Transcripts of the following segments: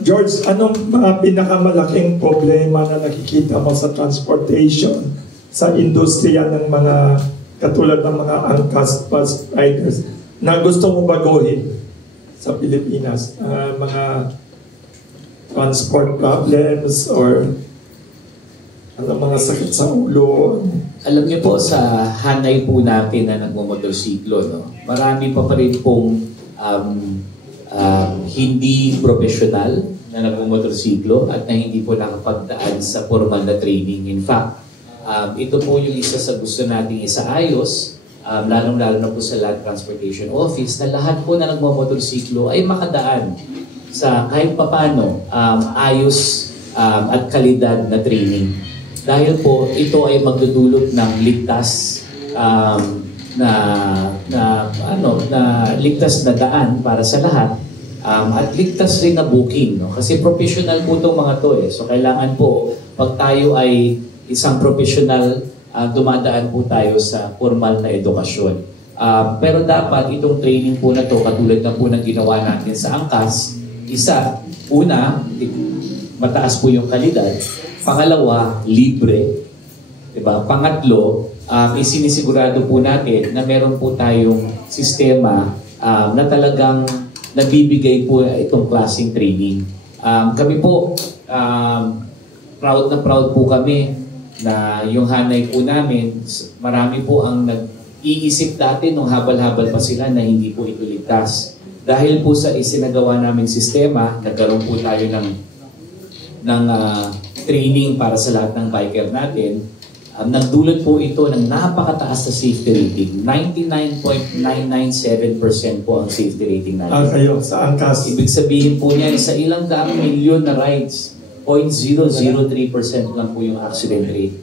George, anong pinakamalaking problema na nakikita mo sa transportation, sa industriya ng mga katulad ng mga angkas bus riders na gusto mo baguhin sa Pilipinas? Mga transport problems or mga sakit sa ulo? Alam niyo po, sa hanay po natin na nagmumotorsiklo, no, marami pa rin pong hindi professional na nagmumotorsiklo at na hindi po nakapagdaan sa formal na training. In fact, ito po yung isa sa gusto nating isaayos, lalong-lalo na po sa Land Transportation Office, na lahat po na nagmumotorsiklo ay makadaan sa kahit papano ayos at kalidad na training. Dahil po ito ay magdudulot ng ligtas ligtas na daan para sa lahat, at ligtas rin na booking, no? Kasi professional po itong mga to eh. So kailangan po, pag tayo ay isang professional, dumadaan po tayo sa formal na edukasyon. Pero dapat itong training po na to, katulad na po ng ginawa natin sa angkas, una, mataas po yung kalidad. Pangalawa, libre. Diba? Pangatlo, isinisigurado po natin na meron po tayong sistema na talagang nabibigay po itong klaseng training. Kami po, proud na proud po kami na yung hanay po namin, marami po ang nag-iisip dati nung habal-habal pa sila na hindi po ito ligtas. Dahil po sa isinagawa naming sistema, nagkaroon po tayo ng training para sa lahat ng biker natin. Nagdulot po ito ng napakataas na safety rating. 99.997% po ang safety rating natin. Kayo, sa angkas. Ibig sabihin po niyan, sa ilang daang milyon na rides, 0.003% lang po yung accident rate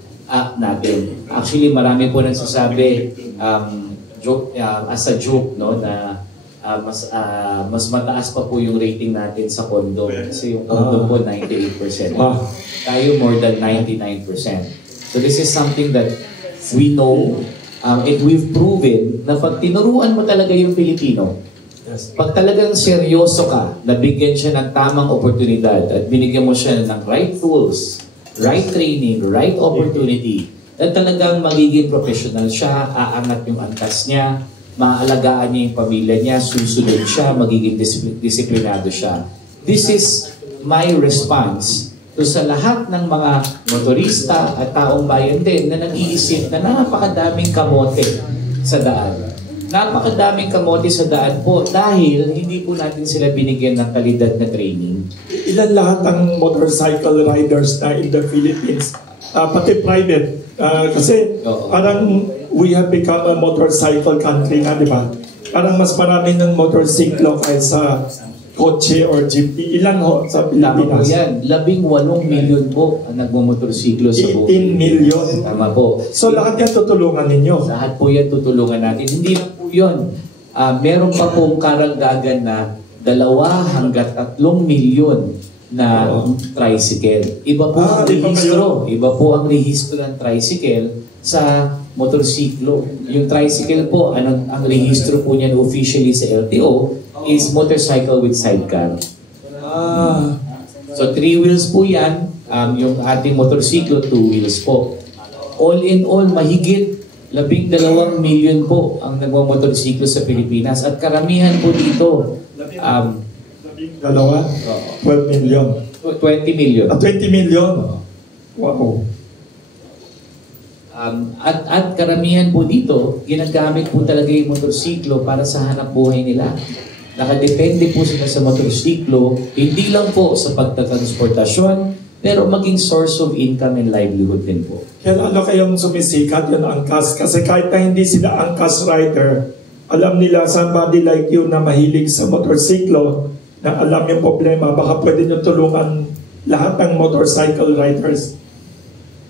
natin. Actually, marami po nagsasabi, as a joke, no, na mas mataas pa po yung rating natin sa condom. Kasi yung condom po 98%. Tayo more than 99%. So this is something that we know, and we've proven na pag tinuruan mo talaga yung Pilipino, pag talagang seryoso ka, nabigyan siya ng tamang oportunidad at binigyan mo siya ng right tools, right training, right opportunity, at talagang magiging professional siya, aangat yung angkas niya, maaalagaan niya yung pamilya niya, susunod siya, magiging disiplinado siya. This is my response to sa lahat ng mga motorista at taong bayan din na nag-iisip na napakadaming kamote sa daan. Napakadaming kamote sa daan po dahil hindi po natin sila binigyan ng kalidad na training. Ilan lahat ang motorcycle riders na in the Philippines? Pati private. Kasi parang we have become a motorcycle country na, di ba? Parang mas marami ng motorsiklo kaysa kotse or jeepney. Ilan ho sa Pilipinas? Tama po yan. 18 million po ang nagmamotorsiklo sa buhay. 18 million? Tama po. So lahat yan tutulungan ninyo? Lahat po yan tutulungan natin. Hindi lang po yun. Meron pa pong karagdagan na 2 hanggang 3 milyon na tricycle. Iba po ang rehistro. Iba po ang rehistro ng tricycle sa motorsiklo. Yung tricycle po, ang rehistro po niyan officially sa LTO is motorcycle with sidecar. So 3 wheels po yan. Yung ating motorsiklo, 2 wheels po. All in all, mahigit 12 million po ang nagmamotorsiklo sa Pilipinas. At karamihan po dito, 12 million. 20 million. 20 million? Wow. At karamihan po dito, ginagamit po talaga yung motorsiklo para sa hanap buhay nila. Nakadepende po sila sa motorsiklo, hindi lang po sa pagtatransportasyon, pero maging source of income and livelihood din po. Kaya lalo kayong sumisikat yung angkas. Kasi kahit na hindi sila angkas rider, alam nila somebody like you na mahilig sa motorsiklo, na alam yung problema, baka pwede nyo tulungan lahat ng motorcycle riders.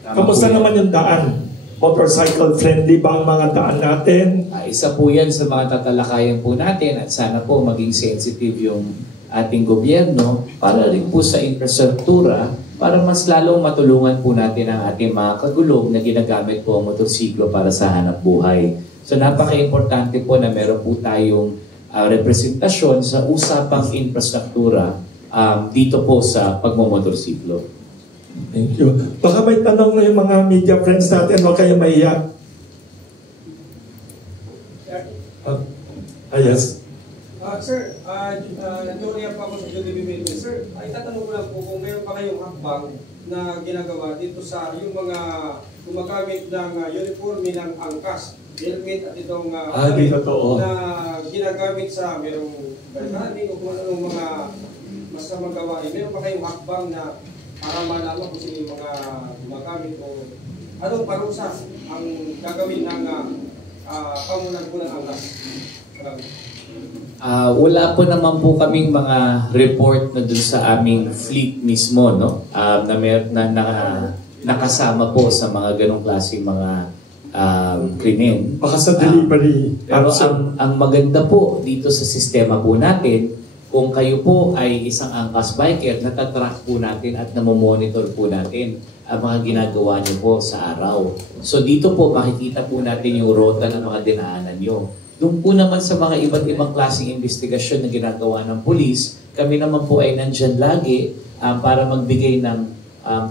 Kamusta naman yung daan? Motorcycle friendly ba ang mga daan natin? Isa po yan sa mga tatalakayan po natin at sana po maging sensitive yung ating gobyerno para rin po sa infrastruktura para mas lalong matulungan po natin ang ating mga kagulog na ginagamit po ang motorsiklo para sa hanap buhay. So napaka-importante po na meron po tayong representasyon sa usapang infrastruktura dito po sa pagmomotorsiklo. Thank you. Baka may tanong na yung mga media friends natin, huwag kayo mahiya. Yes. Sir, Julia pa ako sa Jollibee. Sir, ay tatanong ko lang po kung mayroon pa kayong hakbang na ginagawa dito sa yung mga gumagamit ng uniforme ng angkas, helmet at itong di totoo. na ginagamit sa merong barkading o kung anong mga masamang gawain. Mayroon pa kayong hakbang na para malaman kung sino yung mga gumagamit o anong parusa ang gagawin ng pamunan po ng angkas? Wala po naman po kaming mga report na dun sa aming fleet mismo, no? Nakasama po sa mga ganong klaseng mga krimen. Baka sa delivery. Pero ang maganda po dito sa sistema po natin, kung kayo po ay isang angkas biker, natatrack po natin at namomonitor po natin ang mga ginagawa niyo po sa araw. So dito po makikita po natin yung rota ng mga dinaanan niyo. Doon po naman sa mga iba't ibang klaseng investigasyon na ginagawa ng pulis, kami naman po ay nandyan lagi para magbigay ng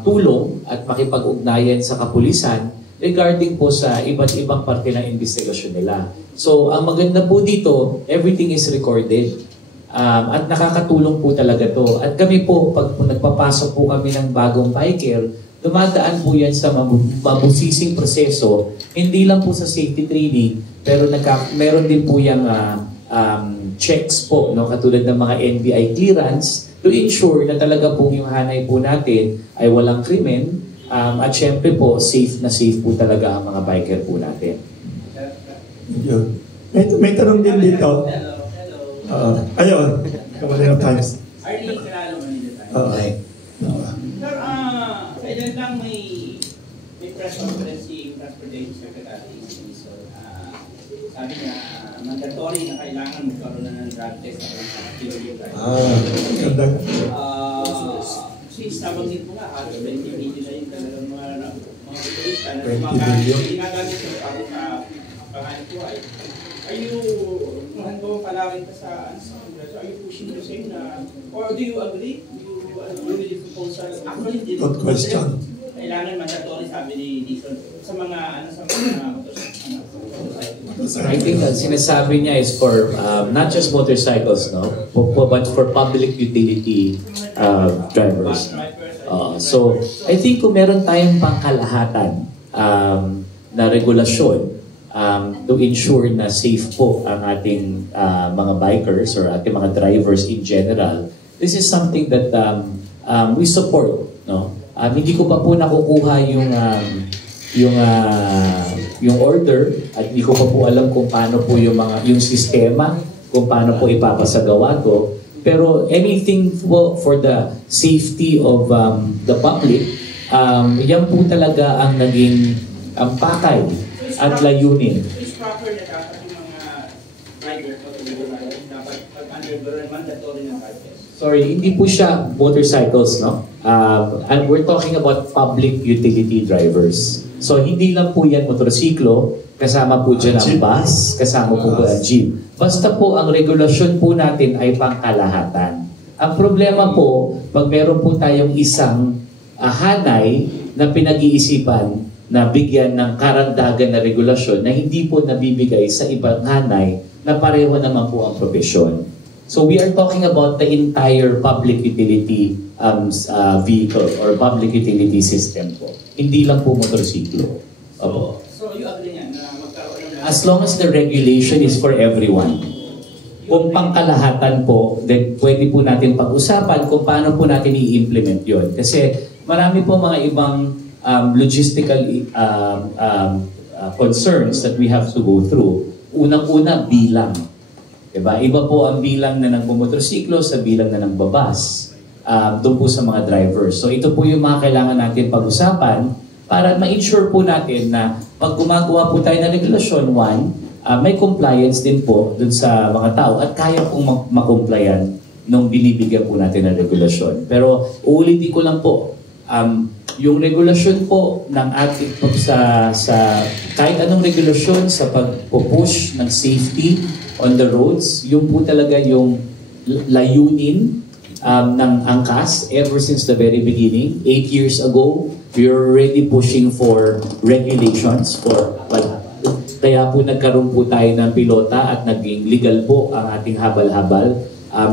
tulong at makipag-ugnayan sa kapulisan regarding po sa iba't ibang parte ng investigasyon nila. So ang maganda po dito, everything is recorded. At nakakatulong po talaga to. At kami po, pag nagpapasok po kami ng bagong biker, dumadaan po yan sa mabusising proseso, hindi lang po sa safety training, pero meron din po yung checks po, no? Katulad ng mga NBI clearance to ensure na talaga po yung hanay po natin ay walang krimen at syempre po, safe na safe po talaga ang mga biker po natin. Yun. May tanong din dito. Ayun, Manila Times. Arnie, kilala mo Manila Times. Sir, kailan lang may press conference si Transportation Secretary. So, sabi niya, mandatory na kailangan magkaroon na ng drug test ng delivery driver. Ganda. Since nabanggit mo nga, 20 million na yung talagang mga turista na 20 million. ginagamit mo para sa pangalan ko ay handong palawin ka sa so are you pushing the same na, or do you agree? Do you agree with the proposal? Actually, Good question. kailangan mandatory sabi ni Dixon sa mga I think that sinasabi niya is for not just motorcycles, no, but for public utility drivers. So I think kung meron tayong pangkalahatan na regulasyon to ensure na safe po ang ating mga bikers or ating mga drivers in general, this is something that we support, no? Hindi ko pa po nakukuha yung order at hindi ko pa po alam kung paano po yung sistema, kung paano po ipapasagawa to. Pero anything for the safety of the public, yan po talaga ang naging pakay at layunin. It's proper na dapat yung mga drivers dapat under mandatory na drivers. Sorry, hindi po siya motorcycles, no? And we're talking about public utility drivers. So hindi lang po yan motorsiklo, kasama po dyan ang bus, kasama po ang jeep. Basta po ang regulasyon po natin ay pangkalahatan. Ang problema po, pag meron po tayong isang hanay na pinag-iisipan na bigyan ng karagdagan na regulasyon na hindi po nabibigay sa ibang hanay na pareho naman po ang profesyon. So we are talking about the entire public utility vehicle or public utility system po. Hindi lang po motorsiklo. So you agree yan na magkaroon ng... As long as the regulation is for everyone. Kung pangkalahatan po, then pwede po natin pag-usapan kung paano po natin i-implement yon. Kasi marami po mga ibang logistical concerns that we have to go through. Unang-una, bilang. Diba? Iba po ang bilang na nagmumotorsiklo sa bilang na nagbabas. Doon po sa mga drivers. So ito po yung mga kailangan natin pag-usapan para ma-ensure po natin na pag gumagawa po tayo ng regulasyon, may compliance din po dun sa mga tao at kaya pong makomplyan nung binibigyan po natin ng regulasyon. Pero uulitin ko lang po, yung regulasyon po ng ating sa kahit anong regulasyon sa pagpo-push ng safety on the roads, yung po talaga yung layunin ng angkas ever since the very beginning. 8 years ago, we were already pushing for regulations kaya po nagkaroon po tayo ng pilota at naging legal po ang ating habal-habal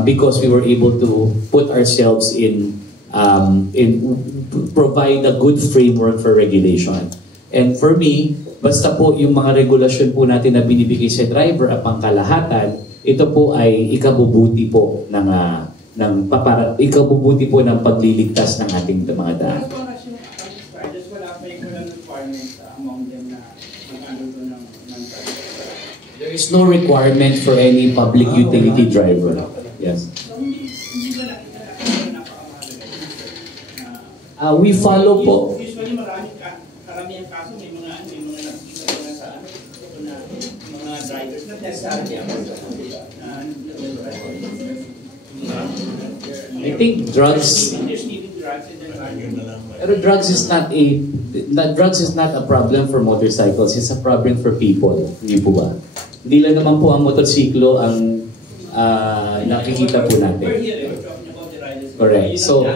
because we were able to put ourselves in provide a good framework for regulation. And for me, basta po yung mga regulasyon po natin na binibigay sa driver at pangkalahatan, ito po ay ikabubuti po ikabubuti po ng pagliligtas ng ating mga daan. There is no requirement for any public utility driver. Yes. We follow po. Usually karamihan kaso may mga nakikita na sa mga drivers na necessarily I think drugs. Pero drugs is not a problem for motorcycles. It's a problem for people. Hindi po ba? Hindi lang naman po ang motorsiklo ang nakikita po natin. Correct. So,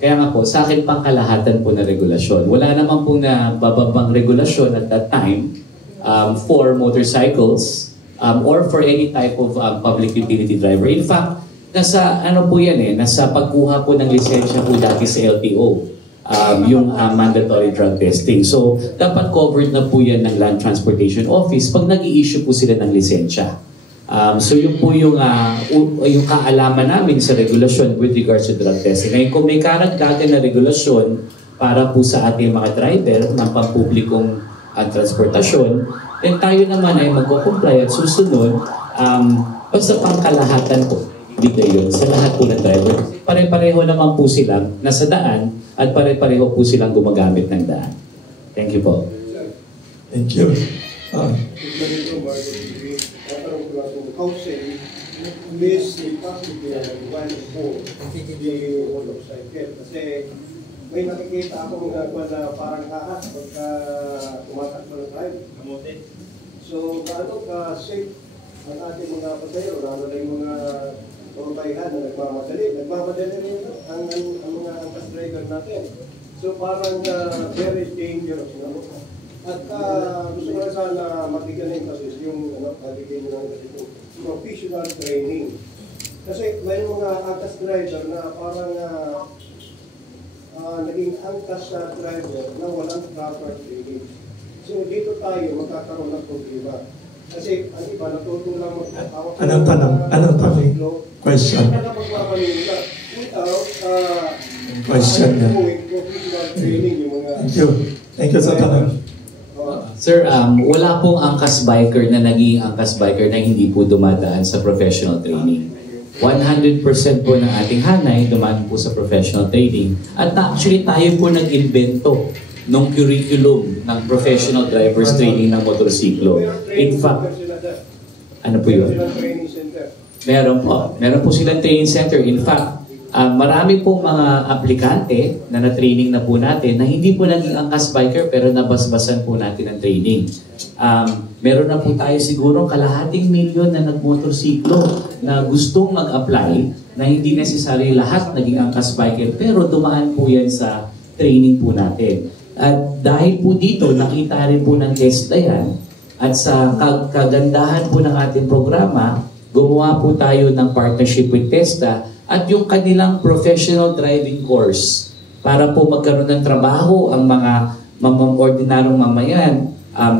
kaya nga po, sa akin pang kalahatan po na regulasyon. Wala naman po na bababang regulasyon at that time for motorcycles or for any type of public utility driver. In fact, nasa ano po yan nasa pagkuha po ng lisensya po dati sa LTO, yung mandatory drug testing. So, dapat covered na po yan ng Land Transportation Office pag nag-i-issue po sila ng lisensya. So, yun po yung kaalaman namin sa regulasyon with regards to drug testing. Ngayon, kung may karagdagan na regulasyon para po sa ating mga driver ng pampublikong transportasyon, then tayo naman ay magko-comply at susunod basta pangkalahatan po. Dito yun, sa lahat po ng driver. Pare-pareho naman po silang nasa daan at pare-pareho po silang gumagamit ng daan. Thank you po. Thank you. Housing miss the possibility of one for the motorcycle. Kasi may nakikita akong na parang ahas pagka tumatakbo ng drive. So, gaano ka-safe ang ating mga pasayro, lalo na yung mga turbayhan na nagmamadali. Nagmamadali rin ang mga angkas driver natin. So, parang very dangerous. At gusto ko na sana mabigyan ng kasi yung mabigyan ng professional training. Kasi may mga angkas driver na parang naging angkas driver na walang proper training. So dito tayo magkakaroon ng problema. Kasi ang iba natutulang magkakawak. Anong tanong? Question. Question na. Professional training yung mga... Thank you. Thank you sa tanong. Sir, wala pong angkas biker na naging angkas biker na hindi po dumadaan sa professional training. 100% po ng ating hanay dumaan po sa professional training. At actually tayo po nag-invento ng curriculum ng professional driver's training ng motorsiklo. In fact, ano po yun? Meron po silang training center. In fact, marami pong mga aplikante na na-training na po natin na hindi po naging angkas biker pero nabasbasan po natin ang training. Meron na po tayo siguro 250,000 na nagmotorsiklo na gustong mag-apply na hindi necessary lahat naging angkas biker pero dumaan po yan sa training po natin. At dahil po dito, nakita rin po ng TESDA yan at sa kagandahan po ng ating programa, gumawa po tayo ng partnership with TESDA at yung kanilang professional driving course para po magkaroon ng trabaho ang mga ordinaryong mamayan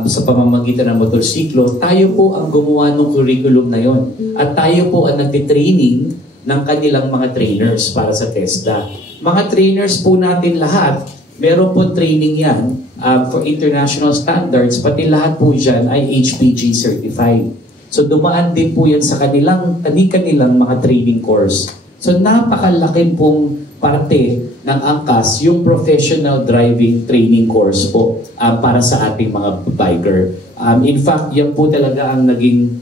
sa pamamagitan ng motorsiklo, tayo po ang gumawa ng curriculum na yon. At tayo po ang nagtitraining ng kanilang mga trainers para sa TESDA. Mga trainers po natin lahat, meron po training yan for international standards, pati lahat po dyan ay HPG certified. So dumaan din po yan sa kanilang mga training course. So napakalaki pong parte ng angkas yung professional driving training course po para sa ating mga biker. In fact, yan po talaga ang naging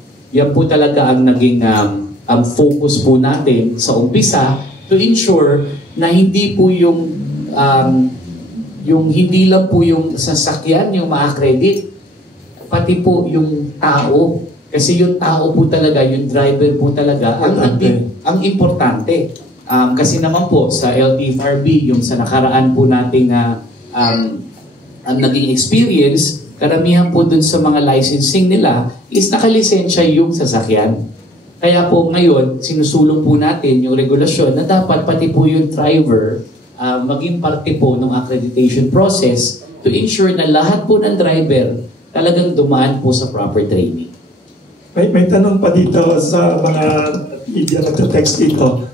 focus po natin sa umpisa to ensure na hindi po yung yung hindi lang po yung sasakyan yung ma-accredit, pati po yung tao. Kasi yung tao po talaga, yung driver po talaga, ang importante. Kasi naman po sa LTFRB, yung sa nakaraan po nating ang naging experience, karamihan po dun sa mga licensing nila is nakalisensya yung sasakyan. Kaya po ngayon, sinusulong po natin yung regulasyon na dapat pati po yung driver maging parte po ng accreditation process to ensure na lahat po ng driver talagang dumaan po sa proper training. May tanong pa dito sa mga media na text dito.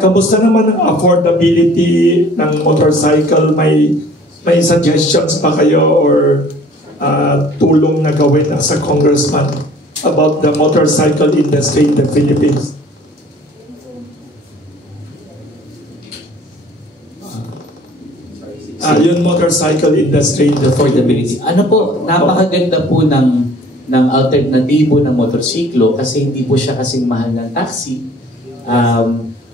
Kamusta naman ang affordability ng motorcycle? May suggestions pa kayo or tulong na gawin sa congressman about the motorcycle industry in the Philippines? Yung motorcycle industry in the Affordability. Ano po, napakaganda po ng alternatibo ng motorsiklo kasi hindi po siya kasing mahal ng taxi.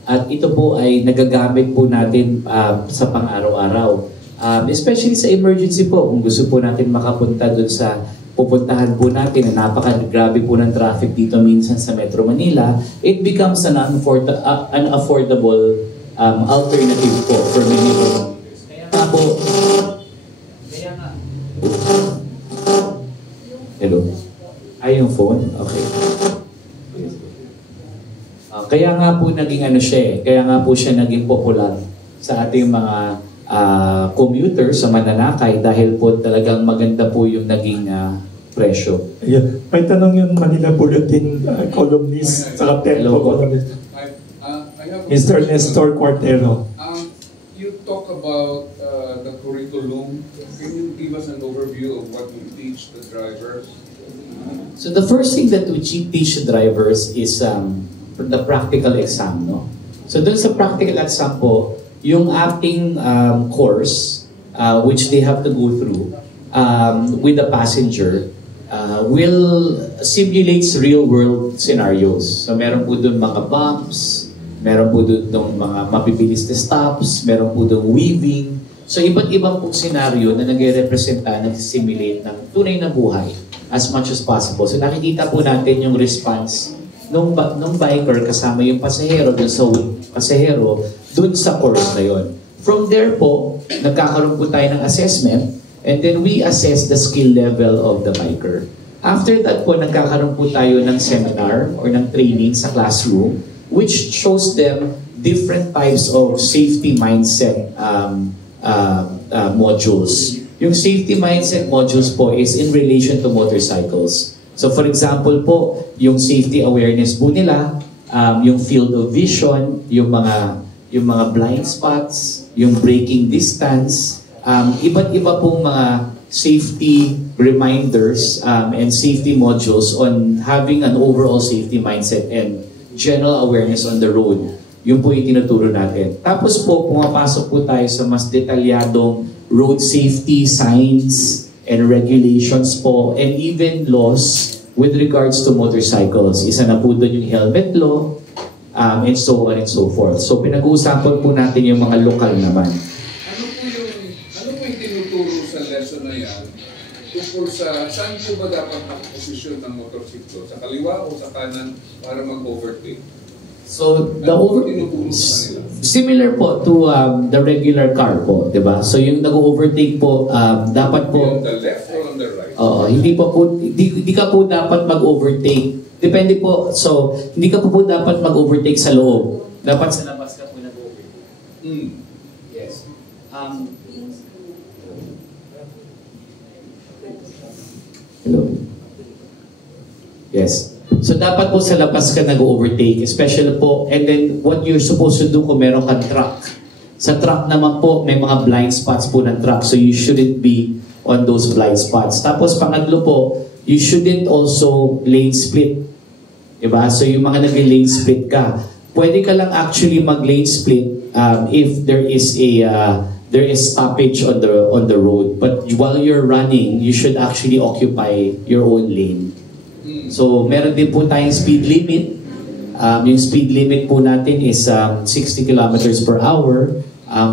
At ito po ay nagagamit po natin sa pang-araw-araw. Especially sa emergency po, kung gusto po natin makapunta doon sa pupuntahan po natin na napaka-grabe po ng traffic dito minsan sa Metro Manila, it becomes an affordable alternative po for many people. Kaya nga po, hello? Ay, yung phone? Okay. Kaya nga po naging kaya nga po siya naging popular sa ating mga commuters sa mananakay dahil po talagang maganda po yung naging presyo. Yeah. May tanong yung Manila Bulletin columnist sa Tempo columnist. Mr. Nestor Cuartero. You talk about the curriculum. Can you give us an overview of what you teach the drivers? So the first thing that we teach drivers is the practical exam, no? So dun sa practical exam po, yung ating course, which they have to go through with the passenger, will simulates real-world scenarios. So meron po dun mga bumps, meron po dun mga mabibilis na stops, meron po dun weaving. So iba't ibang po scenario na nagre-representa, nag-simulate ng tunay na buhay as much as possible. So nakikita po natin yung response nung biker kasama yung pasahero dun sa course na yon. From there po, nagkakaroon po tayo ng assessment and then we assess the skill level of the biker. After that po, nagkakaroon po tayo ng seminar or ng training sa classroom which shows them different types of safety mindset modules. Yung safety mindset modules po is in relation to motorcycles. So for example po, yung safety awareness po nila, yung field of vision, yung mga blind spots, yung braking distance, iba't iba pong mga safety reminders and safety modules on having an overall safety mindset and general awareness on the road. Yun po yung tinuturo natin. Tapos po, pumapasok po tayo sa mas detalyadong road safety signs and regulations po and even laws with regards to motorcycles. Isa na po doon yung helmet law and so on and so forth. So pinag-uusapan po natin yung mga lokal naman. Ano po yung tinuturo sa lesson na yan tungkol sa saan po ba dapat ang-posisyon ng motorsiklo? Sa kaliwa o sa kanan para mag-overtake? So similar po to the regular car po, 'di ba? So yung nag-overtake po dapat po on the left or on the right? hindi ka po dapat mag-overtake. Depende po. So hindi ka po dapat mag-overtake sa loob. Dapat sa labas ka po nag-overtake. Yes. Hello. Yes. So dapat po sa labas ka nag-overtake, especially po, and then what you're supposed to do kung meron kang truck. Sa truck naman po, may mga blind spots po ng truck, so you shouldn't be on those blind spots. Tapos pangatlo po, you shouldn't also lane split. Diba? So yung mga nag-lane split ka, pwede ka lang actually mag-lane split if there is stoppage on the road. But while you're running, you should actually occupy your own lane. So, meron din po tayong speed limit. Yung speed limit po natin is 60 kilometers per hour.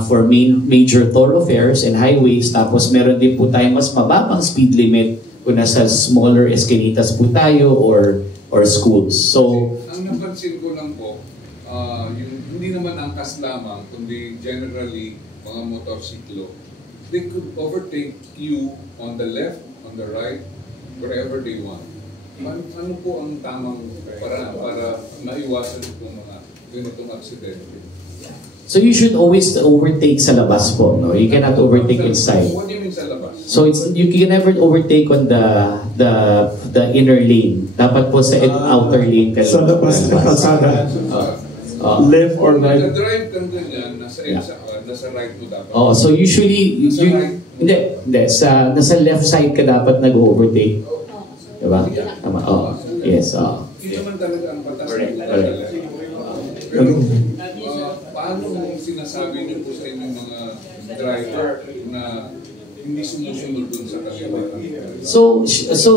for major thoroughfares and highways. Tapos meron din po tayong mas mababang speed limit kung nasa smaller escalitas po tayo or schools. So, ang napansin ko lang po, yung hindi naman angkas lamang, kundi generally mga motorsiklo, they could overtake you on the left, on the right, wherever they want. Ano po ang tamang paraan para maiwasan itong mga ganitong aksidente? So you should always overtake sa labas po, no? You cannot overtake inside. What do you mean sa labas? So you can never overtake on the inner lane. Dapat po sa outer lane ka. Sa labas na kalsada. Left or right. Nag-drive kang ganyan, nasa right mo dapat. Oh, so usually hindi nasa left side ka dapat nag-overtake. Diba? Tama. Oh, yes. Hindi naman talaga ang batas. Correct. Pero paano sinasabi niyo po sa inyong mga driver na hindi sumusunod dun sa kaliwa? So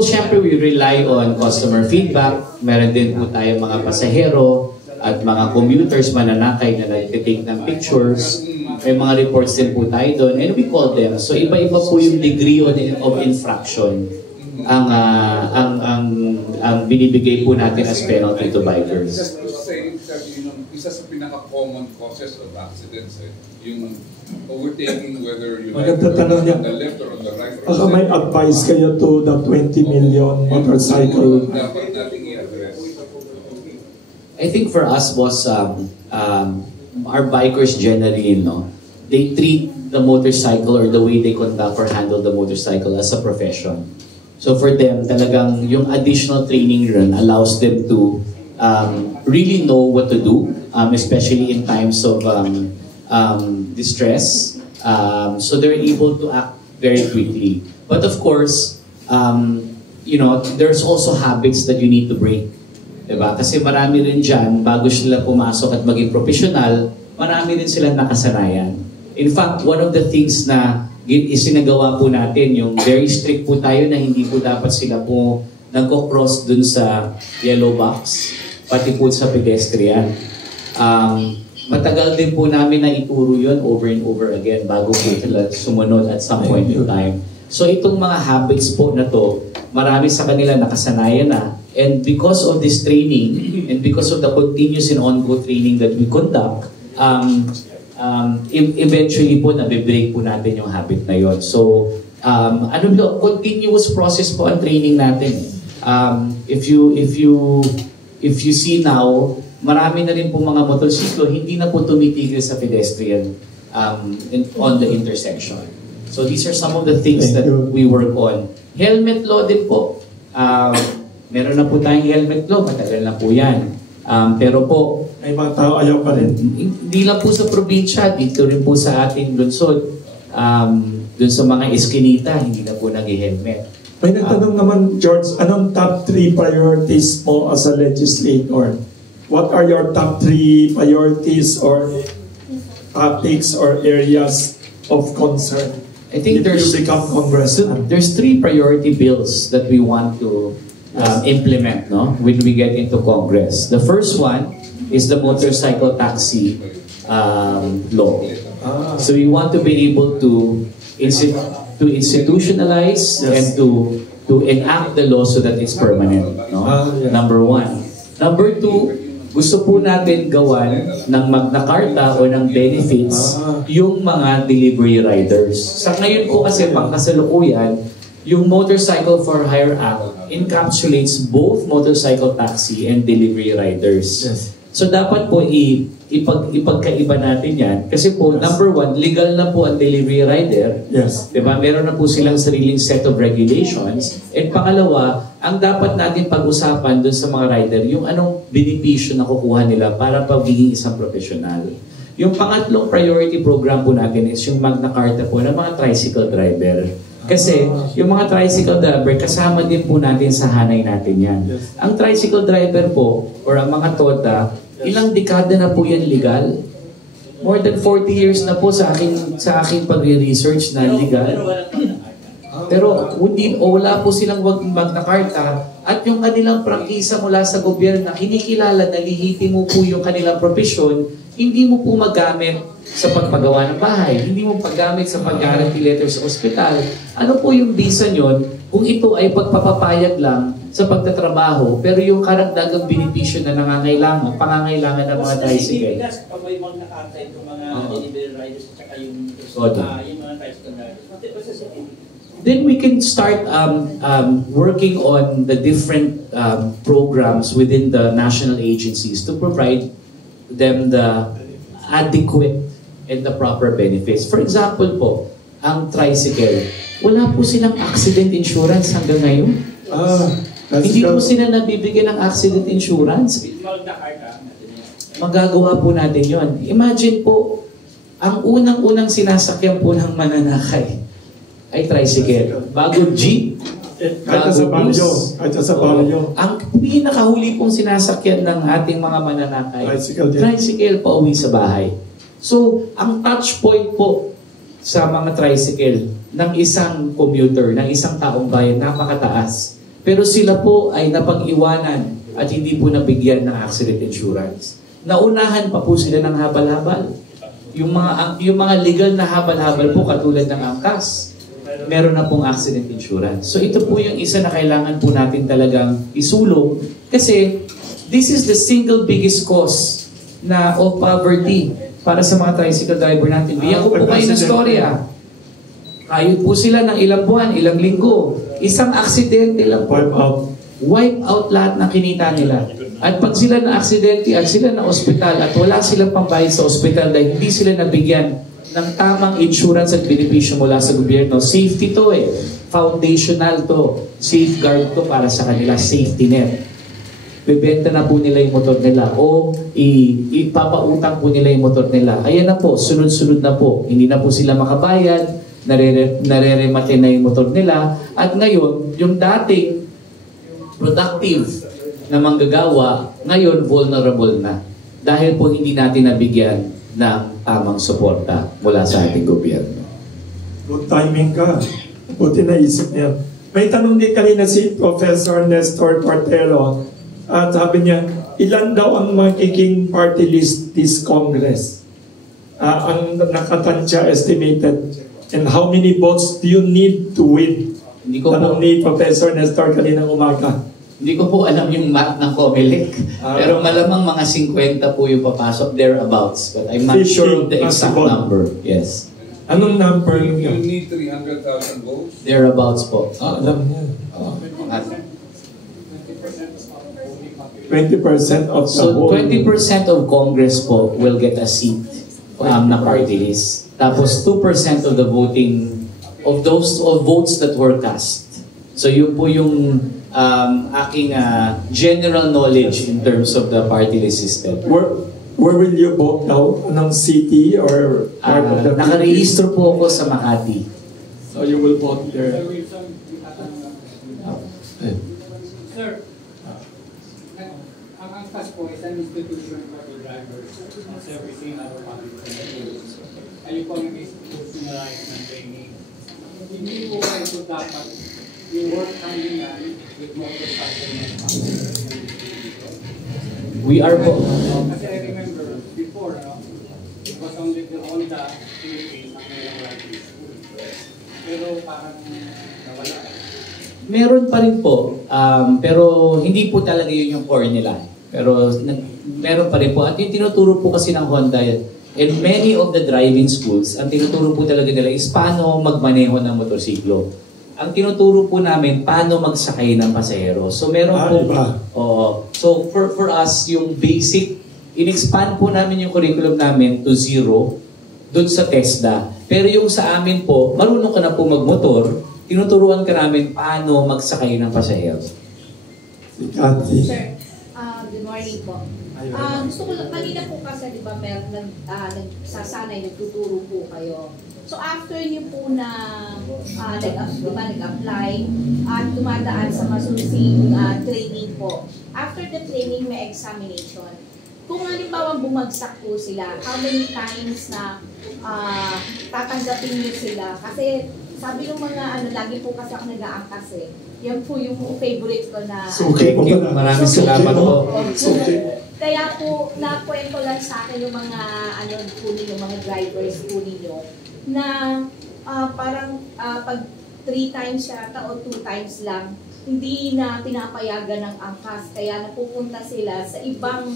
syempre we rely on customer feedback. Meron din po tayong mga pasahero at mga commuters mananakay na nag-take ng pictures. May mga reports din po tayo doon and we call them. So iba-iba po yung degree of infraction ang binibigay po natin as penalty to bikers. Just to say, isa sa pinaka-common causes of accidents, yung overtaking, whether you like Maganda on the left or on the right. Baka may advice kayo to the 20 million motorcycle. Dapat nating i-address. I think for us was our bikers generally, they treat the motorcycle or the way they conduct or handle the motorcycle as a profession. So for them, talagang yung additional training run allows them to really know what to do, especially in times of distress. So they're able to act very quickly. But of course, there's also habits that you need to break. Diba? Kasi marami rin dyan, bago sila pumasok at maging professional, marami rin silang nakasanayan. In fact, one of the things na isinagawa po natin, yung very strict po tayo na hindi po dapat sila po nagko-cross dun sa yellow box, pati po sa pedestrian. Matagal din po namin na ituro yun over and over again bago po sila sumunod at some point in time. So itong mga habits po na to, marami sa kanila nakasanayan na. And because of this training, and because of the continuous and ongoing training that we conduct, eventually po nabe-break po natin yung habit na yon. So, continuous process po ang training natin. If you see now, marami na rin po mga motorsiklo hindi na po tumitigil sa pedestrian on the intersection. So these are some of the things that we work on. Helmet law din po. Meron na po tayong helmet law, matagal na po yan. Pero po, may mga tao ayaw pa rin. Hindi lang po sa probinsya, dito rin po sa ating lungsod. Dun sa mga eskinita, hindi na po nag-helmet. May nagtanong naman, George, anong top 3 priorities mo as a legislator? What are your top 3 priorities or topics or areas of concern? I think if you become congressman? There's 3 priority bills that we want to implement when we get into Congress. The first one is the motorcycle taxi law. So we want to be able to institutionalize and to enact the law so that it's permanent. Number 1. Number 2, gusto po natin gawan ng Magna Carta o ng benefits yung mga delivery riders. Sa ngayon po kasi pangkasalukuyan, yung Motorcycle for Hire Act encapsulates both motorcycle taxi and delivery riders. Yes. So dapat po ipagkaiba natin yan. Kasi po, number 1, legal na po ang delivery rider. Yes. Diba? Meron na po silang sariling set of regulations. And pangalawa, ang dapat natin pag-usapan dun sa mga rider, yung anong benepisyo na kukuha nila para pagiging isang profesional. Yung pangatlong priority program po natin is yung Magna Carta po ng mga tricycle driver. Kasi yung mga tricycle driver, kasama din po natin sa hanay natin yan. Yes. Ang tricycle driver po, or ang mga TOTA, ilang dekada na po yan legal. More than 40 years na po sa aking pagre-research na legal. Pero wala po silang Magna Carta at yung kanilang prangkisa mula sa gobyerno, kinikilala na lihitimo po yung kanilang profesyon, hindi mo po magamit sa pagpagawa ng bahay, hindi mo paggamit sa pag-guarantee letter sa ospital. Ano po yung bisa nyon kung ito ay pagpapapayag lang sa pagtatrabaho, pero yung karagdagang benepisyo na pangangailangan ng mga tricycle? Pag may Magna Carta itong mga delivery riders at saka yung mga tricycle riders, what's the certificate? Then we can start working on the different programs within the national agencies to provide them the adequate and the proper benefits. For example po, ang tricycle, wala po silang accident insurance hanggang ngayon. Hindi po sila nabibigyan ng accident insurance. Magagawa po natin yon. Imagine po, ang unang-unang sinasakyan po ng mananakay ay tricycle. Bago jeep, kahit sa baryo. Ang pinakahuli pong sinasakyan ng ating mga mananakay, tricycle pa uwi sa bahay. So, ang touch point po sa mga tricycle ng isang commuter, ng isang taong bayan, napakataas. Pero sila po ay napag-iwanan at hindi po nabigyan ng accident insurance. Naunahan pa po sila ng habal-habal. Yung mga legal na habal-habal po katulad ng angkas, meron na pong accident insurance. So ito po yung isa na kailangan po natin talagang isulong kasi this is the single biggest cause of poverty para sa mga tricycle driver natin. Bigyan ko po kayo ng storya. Kayod po sila ng ilang buwan, ilang linggo. Isang aksidente lang po. Wipe out lahat ng kinita nila. At pag sila na aksidente at sila na ospital at wala silang pambayad sa ospital dahil hindi sila nabigyan ng tamang insurance at benepisyo mula sa gobyerno. Safety to foundational to. Safeguard to para sa kanila. Safety net. Bebenta na po nila yung motor nila o ipapautang po nila yung motor nila. Kaya na po, sunod-sunod na po. Hindi na po sila makabayad, nareremate na yung motor nila. At ngayon, yung dating productive na manggagawa, ngayon vulnerable na. Dahil po hindi natin nabigyan ng tamang suporta mula sa ating gobyerno. Good timing ka. Buti naisip niya. May tanong din kanina si Professor Nestor Portero at sabi niya, ilan daw ang magiging party list this Congress? Ang nakatansya estimated. And how many votes do you need to win? Tanong ni Professor Nestor kaninang umaga. Hindi ko po alam yung math ng COMELEC. Pero malamang mga 50 po yung papasok thereabouts. But I'm not sure of the exact number. Yes. Anong number? You need 300,000 votes? Thereabouts po. Alam niya. 20% of the So 20% of Congress po will get a seat na party list. Tapos 2% of the voting of votes that were cast. So yun po yung aking general knowledge in terms of the party list system. Where will you vote now? Anong city or part of the nakarehistro po ako sa Makati. So you will vote there. Sir, ang ANCAS po is an institution for the drivers as everything other public transportation. Kayo po nag-institutionalize ng training. Hindi po kayo po dapat yung work handlingan with motorcycle manufacturers. We are po. Kasi I remember before, it was only the Honda Philippines ang mayroong riding school. Pero parang nawala. Meron pa rin po, pero hindi po talaga yun yung core nila. Pero meron pa rin po. At yung tinuturo po kasi ng Honda, and many of the driving schools, ang tinuturo po talaga nila is paano magmaneho ng motorsiklo. Ang tinuturo po namin, paano magsakay ng pasahero. So meron po, so for us, yung basic, in-expand po namin yung curriculum namin to 0 doon sa TESDA. Pero yung sa amin po, marunong ka na po magmotor, tinuturuan ka namin paano magsakay ng pasahero. Sir, good morning po. Gusto ko lang, kanina po kasi, di ba, nagsasanay, nagtuturo po kayo. So after niyo po na nag-apply at dumadaan sa masusing training po, after the training may examination. Kung halimbawa bumagsak po sila, how many times na tatanggapin niyo sila? Kasi sabi ng mga lagi po kasi ako nag-aangkas eh. Yan po yung favorite ko na Suki po Thank you. pala. Maraming Suki salamat mo. po. Suki. Kaya po, nakwento lang sa akin yung mga, po ninyo, mga drivers po ninyo, na parang pag 3 times yata o 2 times lang, hindi na pinapayagan ng angkas. Kaya napupunta sila sa ibang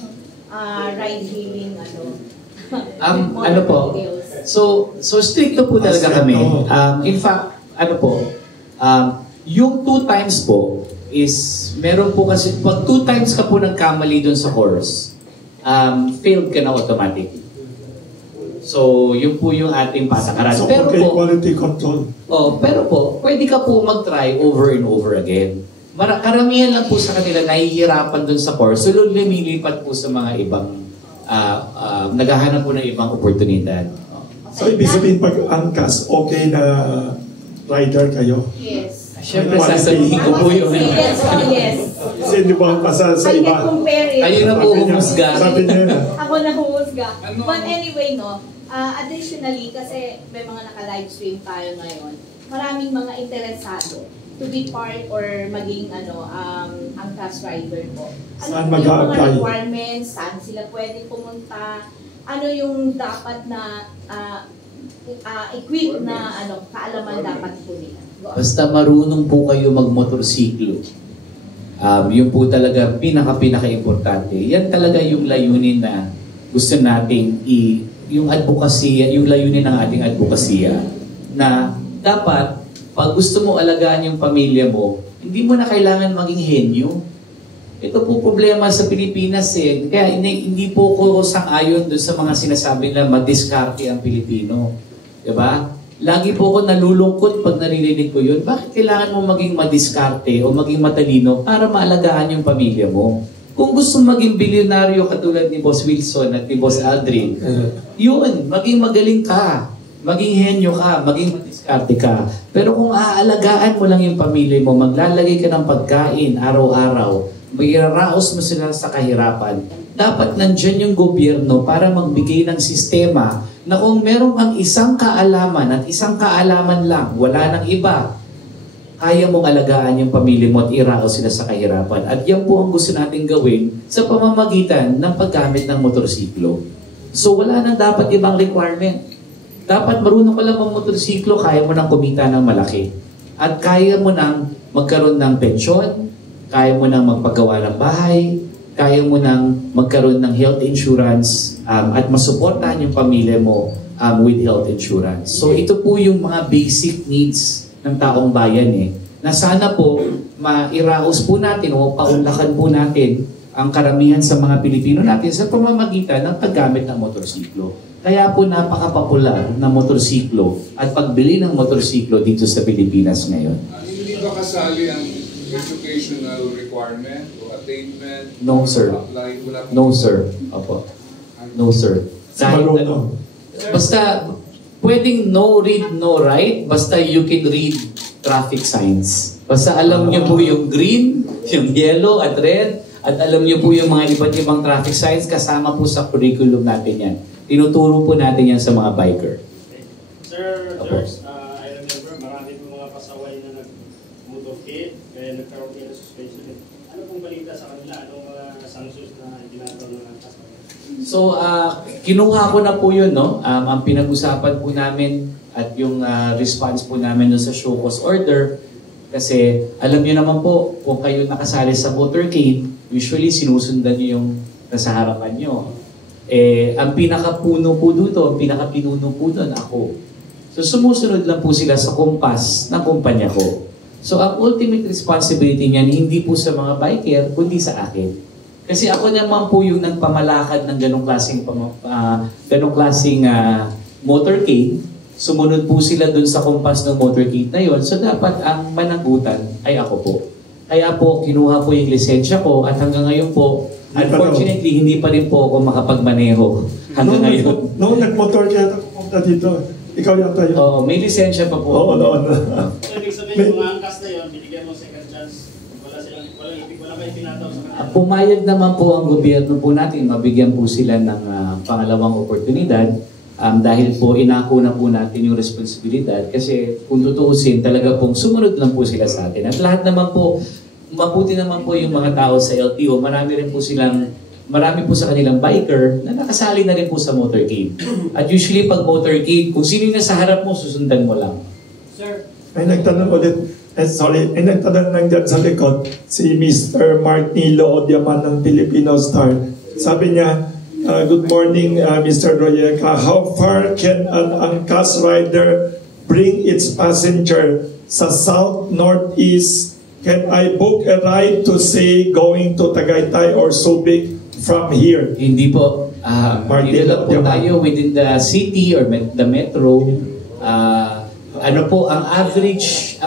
ride-hailing, Ano po? So stricto po talaga kami. In fact, yung 2 times po is, meron po kasi, pag 2 times ka po nagkamali dun sa course, failed ka na automatic. So, yun po yung ating patakaran. So, Pero okay, po, quality control. pero po, pwede ka po mag-try over and over again. Karamihan lang po sa kanila nahihirapan dun sa course, so lumilipat po sa mga ibang naghahanap po ng ibang oportunidad. So, ibig sabihin pag angkas, okay na rider kayo? Yes. Siyempre, sasabihin ko po yun. Yes, yes. Kasi di ba pasal sa I iba? can compare it. Kayo na po humusga. Sabi niya. Ako na humusga. But anyway, additionally, kasi may mga naka-live stream tayo ngayon, maraming mga interesado to be part or maging angkas rider po. Saan Ano yung mga mag-a-apply? requirements, saan sila pwede pumunta, ano yung dapat na equip na kaalaman dapat po nila. Basta marunong po kayo magmotorsiklo. Yun po talaga pinaka-importante. Yan talaga yung layunin na gusto nating yung advokasya, yung layunin ng ating advokasya na dapat pag gusto mo alagaan yung pamilya mo, hindi mo na kailangan maging henyo. Ito po problema sa Pilipinas eh. Kaya hindi po ko sang-ayon doon sa mga sinasabi na madiskarte ang Pilipino. Diba? Lagi po ako nalulungkot pag naririnig ko yun. Bakit kailangan mo maging madiskarte o maging matalino para maalagaan yung pamilya mo? Kung gusto maging bilyonaryo katulad ni Boss Wilson at ni Boss Aldrin, yun, maging magaling ka, maging henyo ka, maging madiskarte ka. Pero kung aalagaan mo lang yung pamilya mo, maglalagay ka ng pagkain araw-araw, magiraraos mo sila sa kahirapan, dapat nandyan yung gobyerno para magbigay ng sistema na kung meron kang isang kaalaman at isang kaalaman lang, wala nang iba, kaya mong alagaan yung pamilya mo at iraos sila sa kahirapan. At yan po ang gusto natin gawin sa pamamagitan ng paggamit ng motorsiklo. So wala nang dapat ibang requirement. Dapat marunong ka lang mag-motorsiklo, kaya mo nang kumita ng malaki. At kaya mo nang magkaroon ng pensyon, kaya mo nang magpagawa ng bahay, kaya mo nang magkaroon ng health insurance at masuportahan yung pamilya mo with health insurance. So ito po yung mga basic needs ng taong bayan na sana po mairaos po natin o paunlakan po natin ang karamihan sa mga Pilipino natin sa pamamagitan ng paggamit ng motorsiklo. Kaya po napaka-popular na motorsiklo at pagbili ng motorsiklo dito sa Pilipinas ngayon. Hindi ba kasali ang educational requirement o attainment? No, sir. Apply? Wala po. No, sir. Opo. No, sir. Kahit ano. Basta, pwedeng no read, no write. Basta you can read traffic signs. Basta alam niyo po yung green, yung yellow at red, at alam niyo po yung mga iba't ibang traffic signs, kasama po sa curriculum natin yan. Tinuturo po natin yan sa mga biker. Sir George, I remember marami pong mga pasaway na nag-motorcade, kaya nagkaroon din ng suspension. Ano pong balita sa kanila? Anong mga sanctions na ginagawa ng kasama? So, kinuha ko na po yun, no? Ang pinag-usapan po namin at yung response po namin sa show cause order, kasi alam niyo naman po, kung kayo nakasali sa motorcade, usually sinusundan niyo yung nasa harapan niyo. Ang pinakapuno po dito, ang pinakapinuno po doon, ako. So, sumusunod lang po sila sa kumpas ng kumpanya ko. So, ang ultimate responsibility niyan, hindi po sa mga biker, kundi sa akin. Kasi ako naman po yung nagpamalakad ng ganong klaseng motorcade. Sumunod po sila dun sa kumpas ng motorcade na yon. So dapat ang managutan ay ako po. Kaya po, kinuha po yung lisensya ko at hanggang ngayon po, unfortunately, hindi pa rin po ako makapagmaneho hanggang ngayon. Noong nag-motor kaya pumunta dito, ikaw yata yun? Oo, may lisensya pa po. Oo, noon. So, ibig sabihin, mga angkas na yun, binigyan mo second chance, wala kayo tinataw sa kanila. Pumayag naman po ang gobyerno po natin, mabigyan po sila ng pangalawang oportunidad. dahil po inako na po natin yung responsibilidad kasi kung tutuusin talaga pong sumunod lang po sila sa atin. At lahat naman po, mabuti naman po yung mga tao sa LTO, marami po sa kanilang biker na nakasali na rin po sa motorcade. At usually pag motorcade, kung sino yung nasa harap mo, susundan mo lang. Sir, May nagtanong ulit, may nagtanong lang dyan sa likod, si Mr. Mark Nilo Odiaman ng Filipino Star. Sabi niya, good morning, Mr. Royeca. How far can an angkas rider bring its passenger sa south, northeast? Can I book a ride to say going to Tagaytay or Subic from here? Hindi po. Dito lang po tayo within the city or the metro. Ano po, ang average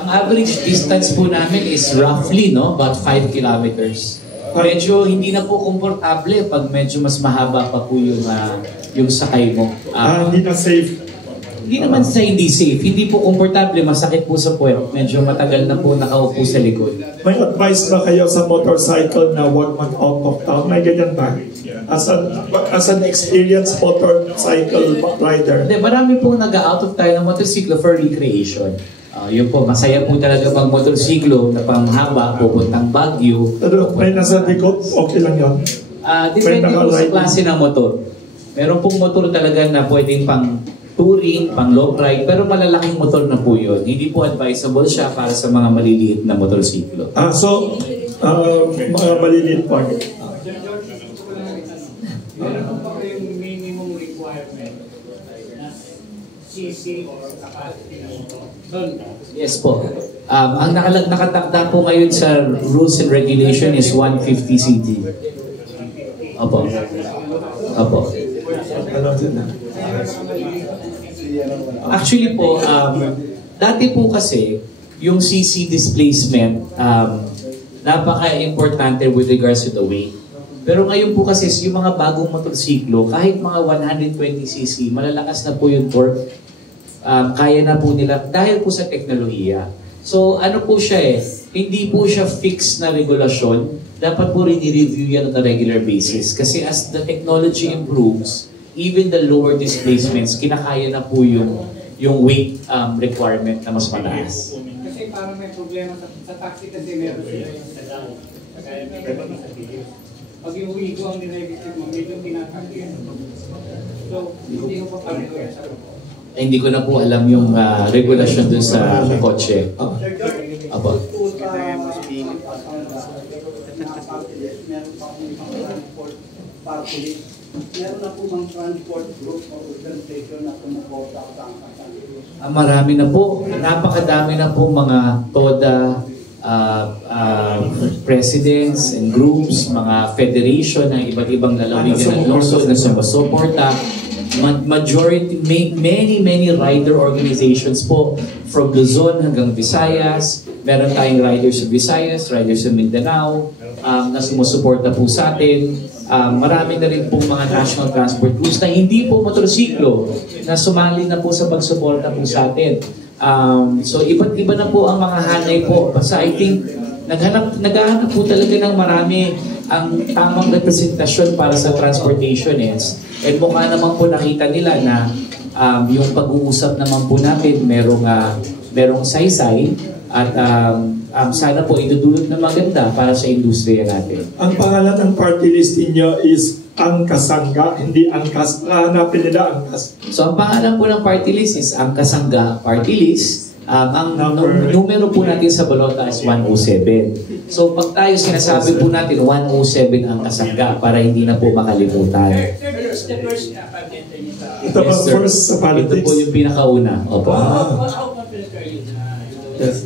distance po namin is roughly about 5 kilometers. Medyo hindi na po komportable pag medyo mas mahaba pa po yung sakay mo. Hindi na safe. Hindi naman sa hindi safe. Hindi po komportable, masakit po sa puwet. Medyo matagal na po nakaupo sa likod. May advice ba kayo sa motorcycle na huwag mag-out of town? May ganyan ba? As an experienced motorcycle rider. Hindi, marami pong nag-out of time ng motorsiklo for recreation. Yun po, masaya po talaga pag motorsiklo na panghaba, pupuntang Baguio. Pero may nasa likod, okay lang yun? Depende po sa klase ng motor. Meron pong motor talaga na pwedeng pang touring, pang long ride, pero malalaking motor na po yun. Hindi po advisable siya para sa mga maliliit na motorsiklo. Mga maliliit po. meron po ba kayong minimum requirement na CC or capacity ng motor? Yes po. Ang nakatakda po ngayon sa rules and regulation is 150 cc. Opo. Opo. Actually po, dati po kasi, yung CC displacement, napaka-importante with regards to the weight. Pero ngayon po kasi, yung mga bagong motorsiklo, kahit mga 120cc, malalakas na po yung torque, kaya na po nila dahil po sa teknolohiya. So ano po siya hindi po siya fixed na regulasyon, dapat po rin i-review yan on a regular basis. Kasi as the technology improves, even the lower displacements, kinakaya na po yung weight requirement na mas mataas. Kasi parang may problema sa taxi kasi meron sila yung sadang. Kaya may sa video. Pag yung wigo ang dinibisip mo, medyo pinataki. So, hindi ko pa pareho yan sa Hindi ko na po alam yung regulasyon dun sa kotse. Apo. Meron na po mga transport group o organization na sumuporta sa angkasan. Marami na po. Napakadami na po mga TODA, presidents and groups, mga federation ng iba't ibang lalawigan ng lungsod na sumusuporta. Majority, many rider organizations po from Luzon hanggang Visayas. Meron tayong riders sa Visayas, riders sa Mindanao na sumusuporta po sa atin. Marami na rin pong mga national transport groups na hindi po motorsiklo na sumali na po sa pagsuporta po sa atin. So iba't iba na po ang mga hanay po. Basta I think naghahanap po talaga ng marami ang tamang representasyon para sa transportation ends. And mukha naman po nakita nila na yung pag-uusap naman po natin merong saysay at sana po idudulot na maganda para sa industriya natin. Ang pangalan ng party list niyo is Angkasangga, hindi Angkas. Hanapin nila Angkas. So ang pangalan po ng party list is Angkasangga Party List. Ang numero po natin sa balota is 107. So pag tayo sinasabi po natin 107 ang kasangga para hindi na po makalimutan. Ito ba first sa politics? Ito po yung pinakauna. Opo. Yes.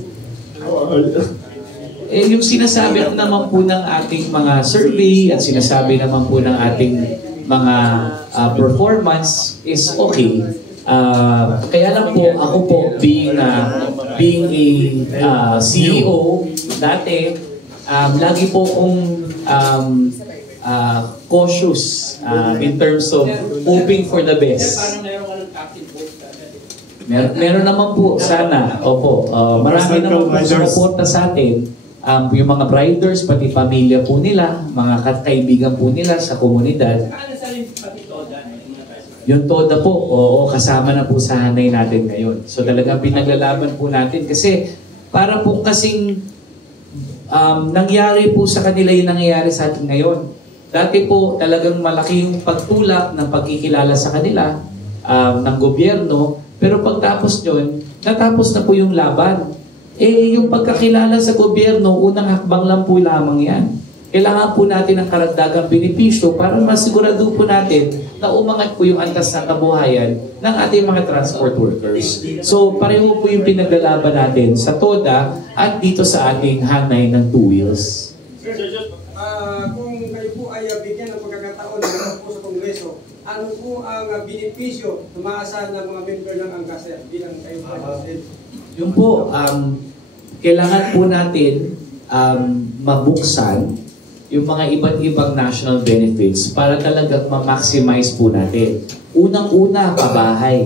Yung sinasabi naman po ng ating mga survey at sinasabi naman po ng ating mga performance is okay. Kaya lang po, ako po being a CEO dati, lagi po kong cautious in terms of hoping for the best. Meron naman po, sana. Opo, marami naman po sumuporta sa atin. Yung mga riders, pati pamilya po nila, mga kaibigan po nila sa komunidad. Yung TODA po, oo, kasama na po sa hanay natin ngayon. So talagang pinaglalaban po natin kasi para po kasing nangyari po sa kanila yung nangyayari sa atin ngayon. Dati po talagang malaki yung pagtulak ng pagkikilala sa kanila ng gobyerno, pero pagtapos nyon, natapos na po yung laban. Yung pagkakilala sa gobyerno, unang hakbang lang po lamang yan. Kailangan po natin ng karagdagang benepisyo para masigurado po natin na umangat po yung antas ng kabuhayan ng ating mga transport workers. So pareho po yung pinaglalaban natin sa TODA at dito sa ating hanay ng 2 wheels. Kung kayo po ay bigyan ng pagkakataon na po sa Kongreso, ano po ang benepisyo na maasahan ng mga member ng ANCAS bilang kayo President? Yung po, kailangan po natin mabuksan yung mga iba't ibang national benefits para talagang ma-maximize po natin. Unang-una, pabahay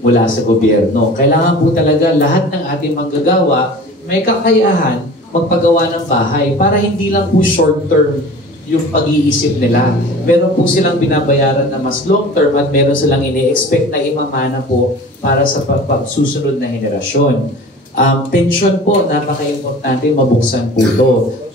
mula sa gobyerno. Kailangan po talaga lahat ng ating manggagawa may kakayahan magpagawa ng bahay para hindi lang po short-term yung pag-iisip nila. Meron po silang binabayaran na mas long-term at meron silang ini-expect na imamana po para sa pagsusunod na henerasyon. Pension po, napaka-importante, mabuksan po ito.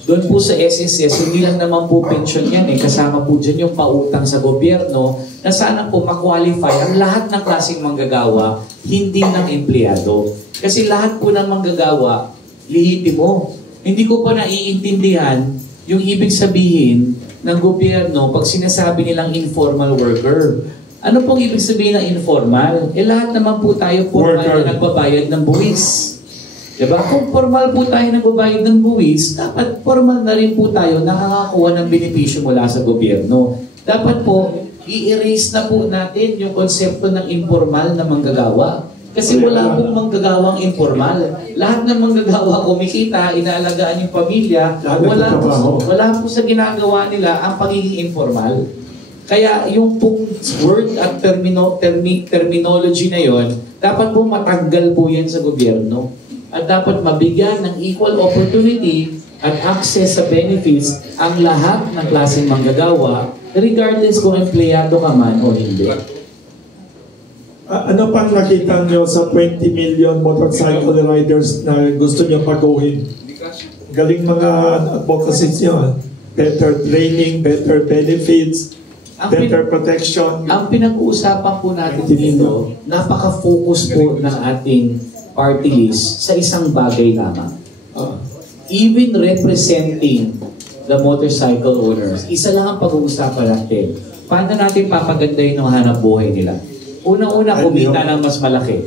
Doon po sa SSS, hindi lang naman po pension yan kasama po dyan yung pautang sa gobyerno na sana po ma-qualify ang lahat ng klaseng manggagawa, hindi ng empleyado. Kasi lahat po ng manggagawa, lihitimo. Hindi ko pa naiintindihan yung ibig sabihin ng gobyerno pag sinasabi nilang informal worker. Ano pong ibig sabihin ng informal? Lahat naman po tayo formal na nagbabayad ng buwis. Diba? Kung formal po tayo nagbabayad ng buwis, dapat formal na rin po tayo nakakakuha ng benepisyo mula sa gobyerno. Dapat po, i-erase na po natin yung konsepto ng informal na manggagawa. Kasi wala pong manggagawang informal. Lahat ng manggagawa kumikita, inaalagaan yung pamilya, wala po sa ginagawa nila ang pagiging informal. Kaya yung pong word at terminology na yon, dapat po matanggal po yan sa gobyerno. At dapat mabigyan ng equal opportunity at access sa benefits ang lahat ng klaseng manggagawa, regardless kung empleyado ka man o hindi. Ano pang nakita nyo sa 20 million motorcycle riders na gusto nyo paguhin? Galing mga advocacies nyo. Better training, better benefits, better protection. Ang pinag-uusapan po natin dito, napaka-focus po ng ating party list sa isang bagay lamang. Even representing the motorcycle owners, isa lang ang pag-uusapan natin. Paano natin papagandahin ang hanap buhay nila? Una-una, kumita ng mas malaki.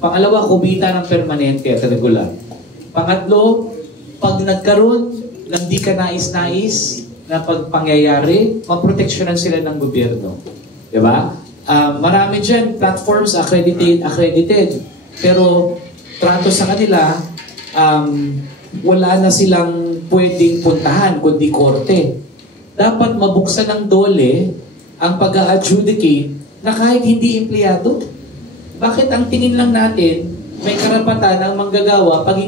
Pangalawa, kumita ng permanente at regular. Pangatlo, pag nagkaroon ng di ka nais-nais na pagpangyayari, maproteksyonan sila ng gobyerno. Diba? Marami dyan, platforms accredited. Pero trato sa kanila, wala na silang pwedeng puntahan kundi korte. Dapat mabuksan ng DOLE ang pag-a-adjudicate na kahit hindi empleyado. Bakit ang tingin lang natin, may karapatan ng manggagawa pag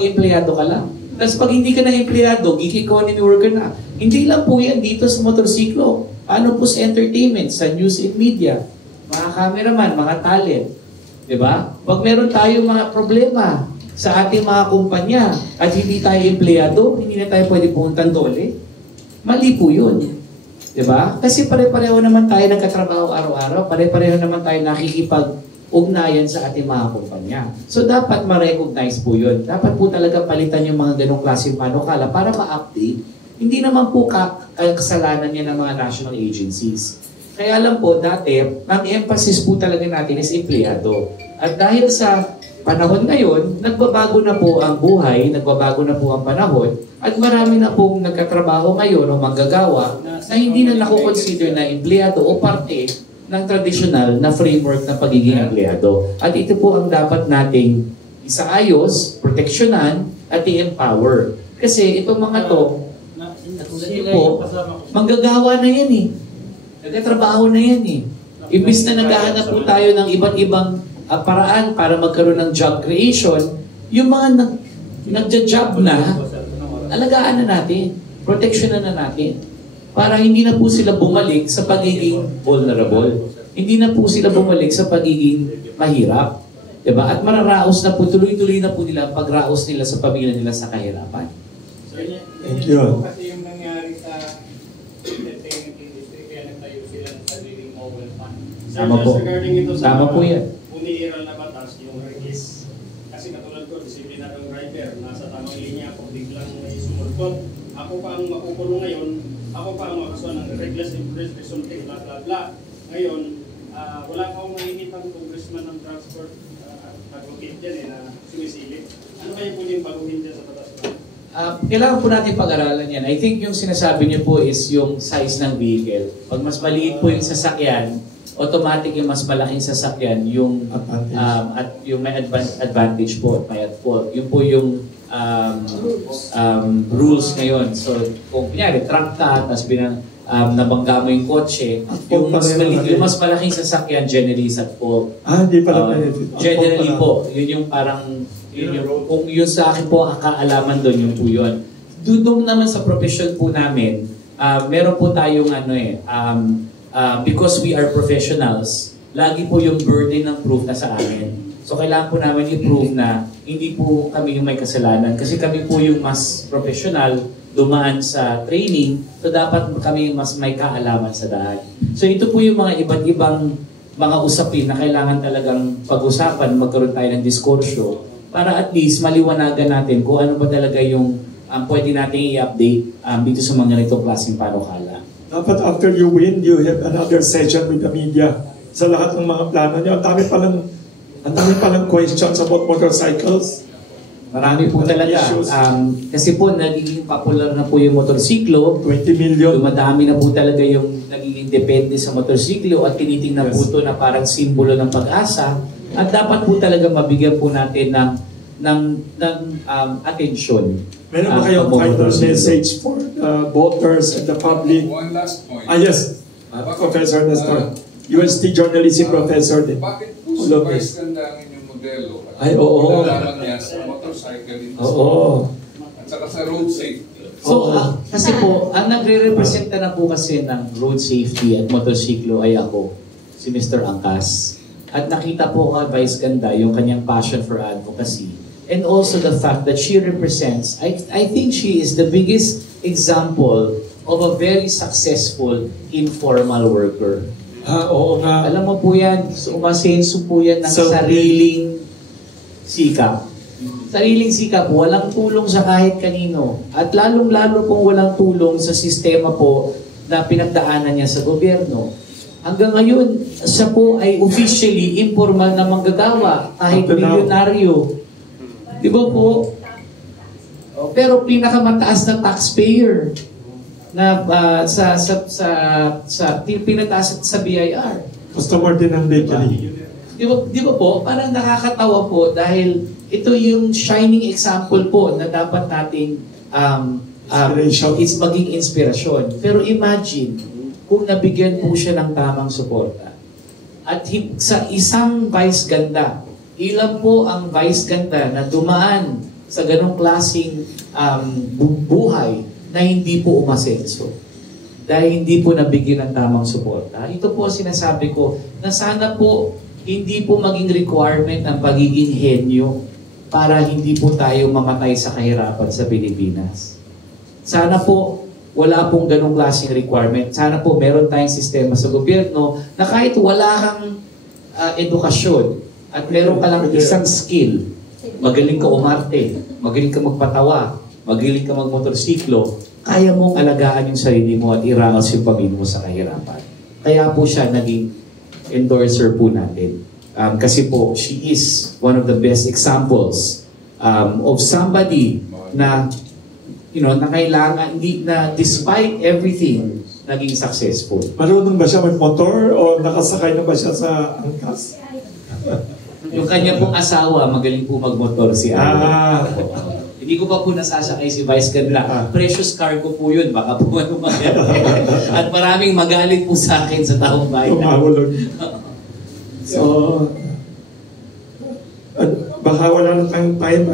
empleyado ka lang. Tapos pag hindi ka na empleyado, gig economy worker na. Hindi lang po yan dito sa motorsiklo. Ano po sa entertainment, sa news and media, mga cameraman, mga talent. Diba? Pag meron tayong mga problema sa ating mga kumpanya at hindi tayo empleyado, hindi na tayo pwede pumuntan DOLE, mali po yun. Diba? Kasi pare-pareho naman tayo nagkatrabaho araw-araw, pare-pareho naman tayo nakikipag-ugnayan sa ating mga kumpanya. So dapat ma-recognize po yun. Dapat po talaga palitan yung mga ganong klaseng panukala para ma-update. Hindi naman po kasalanan yan ng mga national agencies. Kaya lang po, dati, ang emphasis po talaga natin is empleyado. At dahil sa panahon ngayon, nagbabago na po ang buhay, nagbabago na po ang panahon, at marami na pong nagkatrabaho ngayon o manggagawa na hindi na nakukonsider na empleyado o parte ng tradisyonal na framework ng pagiging empleyado. At ito po ang dapat nating isaayos, proteksyonan, at i-empower. Kasi itong mga to, po, manggagawa na yan eh. Nagkatrabaho na yan eh. Imbis na naghahanap po tayo ng iba't ibang paraan para magkaroon ng job creation, yung mga nagja-job na, alagaan na natin, proteksyonan na natin, para hindi na po sila bumalik sa pagiging vulnerable. hindi na po sila bumalik sa pagiging mahirap. Diba? At mararaos na po, tuloy-tuloy na po nila ang pagraos nila sa pamilya nila sa kahirapan. Thank you. Kasi yung nangyari sa entertainment industry, kaya nagtayo sila ng sariling mobile fund. Tama po. Regarding ito sa Tama po yan. uniiral na batas, yung release. Kasi katulad ko, disiplina ng driver, nasa tamang linya ako, biglang may sumulpot. Ako pa ang makukulong ngayon, ako pa ang makasuhan ng reckless impress, resulting, bla bla bla. Ngayon, wala akong makikitang congressman ng transport advocate dyan na sumisilip. Ano kaya po yung baguhin dyan sa batas na? Kailangan po natin pag-aralan yan. I think yung sinasabi niyo po is yung size ng vehicle. Pag mas maliit po yung sasakyan, automatic yung mas malaking sasakyan yung at yung may advantage po, may at fault. Yun po yung rules ngayon. So kung kunyari truck ka, tapos nabangga mo yung kotse, yung mas malaking sasakyan generally is at fault. Hindi pala generally po, yun yung parang kung yun sa akin po ang kaalaman doon, yun po yun. Doon naman sa profession po namin, meron po tayong because we are professionals, lagi po yung burden ng proof na sa amin. So kailangan po namin i-prove na hindi po kami yung may kasalanan kasi kami po yung mas professional, dumaan sa training, so dapat kami mas may kaalaman sa daan. So ito po yung mga iba't ibang mga usapin na kailangan talagang pag-usapan, magkaroon tayo ng diskursyo para at least maliwanagan natin kung ano ba talaga yung pwede natin i-update dito sa mga ganitong klaseng panukala. Dapat after you win, you have another session with the media sa lahat ng mga plano niyo. Ang dami palang questions about motorcycles. Marami po talaga. Kasi po nagiging popular na po yung motorsiklo. 20 million. Dumadami na po talaga yung nagiging depende sa motorsiklo at tinitingnan po ito na parang simbolo ng pag-asa. At dapat po talaga mabigyan po natin ng atensyon. Meron ba kayong final message for the voters and the public? One last point. Yes. Professor Nestor. UST Journalism Professor din. Bakit po si Vice Ganda ang inyong modelo? Ay, oo. Nalaman niya sa motorcycle industry. Oo. At saka sa road safety. So, kasi po, ang nagre-representa na po kasi ng road safety at motorsiklo ay ako, si Mr. Angkas. At nakita po kay Vice Ganda yung kanyang passion for advocacy. And also the fact that she represents, I think she is the biggest example of a very successful informal worker. Oo nga. Alam mo po yan, umasenso po yan ng sariling sikap. Sariling sikap, walang tulong sa kahit kanino. At lalong-lalo pong walang tulong sa sistema po na pinagdaanan niya sa gobyerno. Hanggang ngayon, siya po ay officially informal na manggagawa, kahit milyonaryo. Di ba po? Pero pinakamataas na taxpayer na pinataas sa BIR. Customer din ng bakery. Di ba po? Parang nakakatawa po dahil ito yung shining example po na dapat nating it's maging inspirasyon. Pero imagine kung nabigyan po siya ng tamang suporta. At sa isang Vice Ganda, ilan po ang Vice Ganda na dumaan sa ganong klaseng buhay na hindi po umasenso. Dahil hindi po nabigyan ng tamang suporta. Ito po sinasabi ko na sana po hindi po maging requirement ang pagiging henyo para hindi po tayo mamatay sa kahirapan sa Pilipinas. Sana po wala pong ganong klaseng requirement. Sana po meron tayong sistema sa gobyerno na kahit wala kang edukasyon at meron ka lang isang skill, magaling ka umarte, magaling ka magpatawa, magaling ka magmotorsiklo, kaya mong alagaan yung sarili mo at irangas yung pamilya mo sa kahirapan. Kaya po siya naging endorser po natin. Kasi po, she is one of the best examples of somebody na na kailangan, na despite everything, naging successful. Marunong ba siya mag-motor o nakasakay na ba siya sa angkas? Yung kanya pong asawa, magaling po magmotor si Ana. Hindi ko pa po nasasakay si Vice Ganda. Precious cargo po yun. Baka po at maraming magalit po sa akin sa taong bayan. Tumahulog. So, baka wala na tayong time.